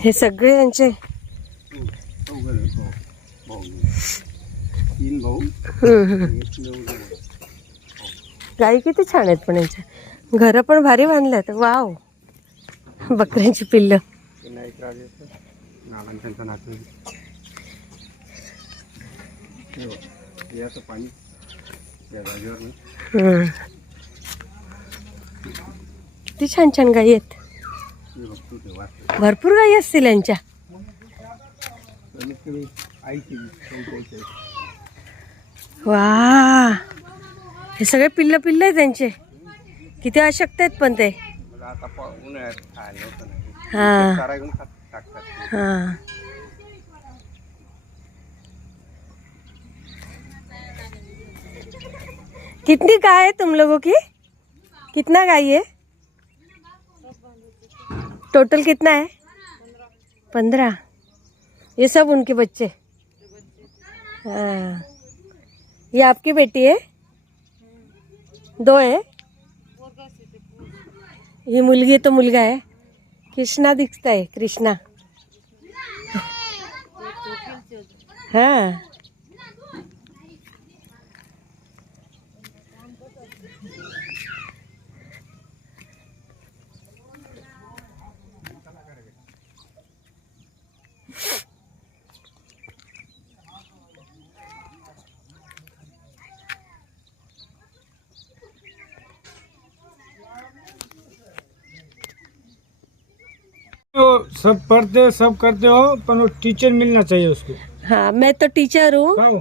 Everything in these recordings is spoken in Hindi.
हे सगळे यांचे गाई किती छान आहेत पण यांच्या घरं पण भारी बांधल्यात वाव बकऱ्यांची पिल्लं किती छान छान गाई आहेत भरपूर गाई असतील यांच्या वा हे सगळे पिल्ल पिल्ल आहे त्यांचे किती अशक्त आहेत पण ते हां हां कितनी गाय है तुम लोगों की कितना गाय है टोटल कितना है पंद्रह ये सब उनके बच्चे हाँ ये आपकी बेटी है दो है ये मुलगी तो मुलगा है कृष्णा दिखता है कृष्णा हाँ सब पढ़ते सब करते हो पर टीचर मिलना चाहिए उसको हाँ मैं तो टीचर हूँ हाँ,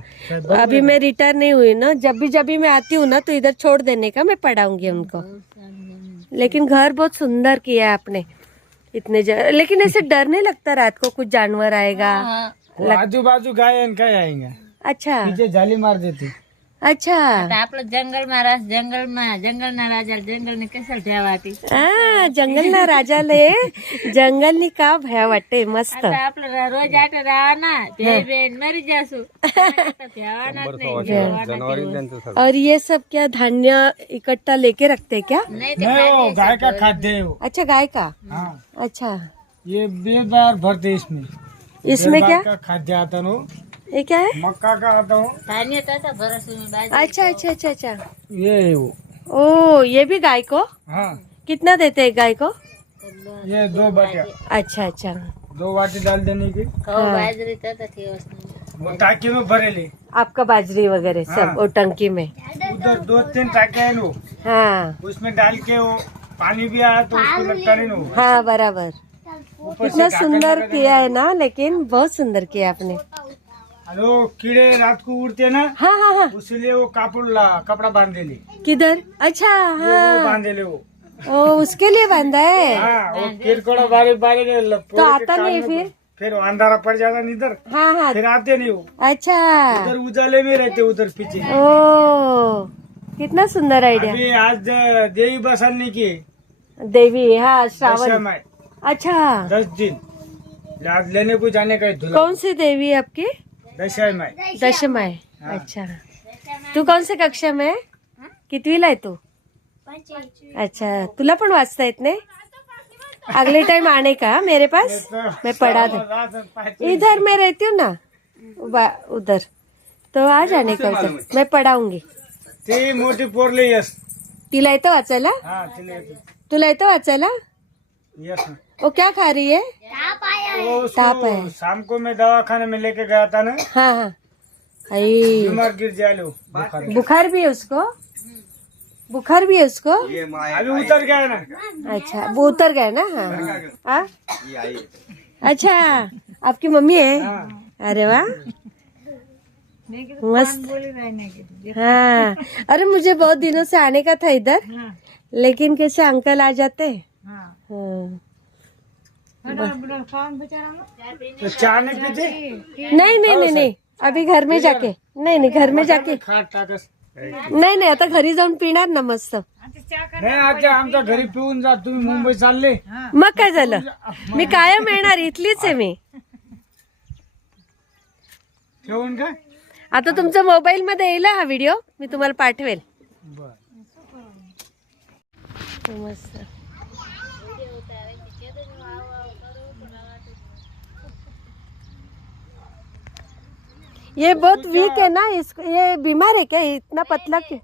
अभी मैं रिटायर नहीं हुई ना जब भी जब भी मैं आती हूँ ना तो इधर छोड़ देने का मैं पढ़ाऊंगी उनको लेकिन घर बहुत सुंदर किया है आपने इतने जगह लेकिन ऐसे डर नहीं लगता रात को कुछ जानवर आएगा हाँ। आजू बाजू गाय इनका आएंगे अच्छा जाली मार देती अच्छा लोग जंगल महाराज जंगल जंगल न राजा जंगल ने कसं भया जंगल न राजा ले जंगल ने का भया वाटते मस्त आपलं रोज आठ राहना जय बेन मरी जासू और ये सब क्या धान्या इकट्ठा लेके रखते क्या नहीं गाय का खाद्य अच्छा गाय का अच्छा ये बेबार भरते इसमें इसमें क्या खाद्य आता ना ये क्या है मक्का का आता हूँ तो अच्छा, अच्छा अच्छा अच्छा अच्छा ये वो ओ ये भी गाय को हाँ कितना देते हैं गाय को ये दो बाटिया अच्छा अच्छा दो बाटी डाल देने की हाँ। तो वो टाकी में भरे ले आपका बाजरी वगैरह सब हाँ। वो टंकी में उधर दो तीन टाके है हाँ उसमें डाल के वो पानी भी आया तो उसको लगता नहीं हाँ बराबर कितना सुंदर किया है ना लेकिन बहुत सुंदर किया आपने कीड़े रात को उड़ते ना हाँ हाँ हाँ उसलिए वो कापुर ला कपड़ा बांध दे किधर अच्छा हाँ बांध दे वो ओ उसके लिए बांधा है हाँ, वो किरकोड़ा तो आता नहीं फिर फिर अंधारा पड़ जाता नहीं इधर हाँ हाँ फिर आते नहीं वो अच्छा उधर उजाले में रहते उधर पीछे ओ कितना सुंदर आइडिया आज देवी बसाने की देवी हाँ श्रावण अच्छा दस दिन आज लेने को जाने का कौन सी देवी आपकी दशमाय, माय अच्छा तू कौन से कक्षा में कितवीला आहे तू अच्छा तुला पण वाचता येत नाही अगले टाइम आने का मेरे पास मैं पढ़ा दू, हो, इधर मैं रहती हूँ ना उधर तो आज जाने का मैं पढ़ाऊंगी ती मोठी पोरली यस तिला तो वाचायला तुला तो वाचायला ओ क्या खा रही है ताप है शाम को मैं दवा खाने में लेके गया था ना हाँ, हाँ। बीमार गिर जाए लो बुखार भी है उसको बुखार भी है उसको अभी उतर गया है ना अच्छा वो उतर गया ना हाँ, हाँ। अच्छा आपकी मम्मी है हाँ। अरे वाह तो मस्त हाँ अरे मुझे बहुत दिनों से आने का था इधर हाँ। लेकिन कैसे अंकल आ जाते हाँ। हाँ। नाही नहीं नहीं नहीं नहीं अभी घर में जाके नाही नाही घर में जाके नाही नाही आता घरी जाऊन पिणार ना मस्त आमच्या घरी पिऊन जा तुम्ही मुंबई चालले मग काय झालं मी कायम येणार इथलीच आहे मी ठेवून का आता तुमचा मोबाईल मध्ये येईल हा व्हिडिओ मी तुम्हाला पाठवेल मस्त ये बहुत वीक है ना इसको ये बीमार है क्या इतना पतला के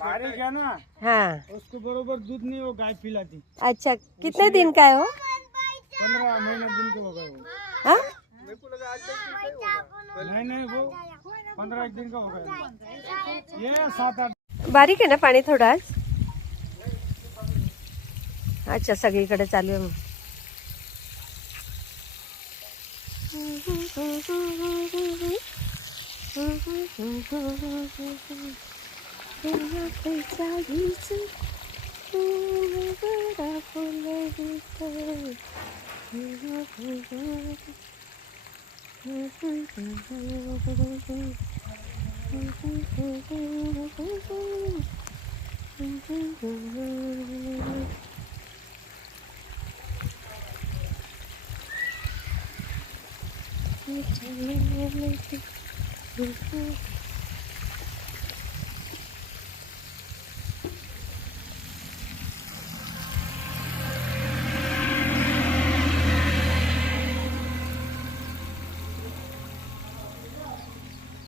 बारिश है ना हाँ उसको बरोबर दूध नहीं वो गाय पिलाती अच्छा कितने दिन का है वो पंद्रह महीने दिन का होगा वो नहीं नहीं वो पंद्रह दिन का होगा ये सात आठ बारीक आहे ना पानी थोड़ा अच्छा सगळीकडे चालू आहे मग Mm-hmm. Thank you.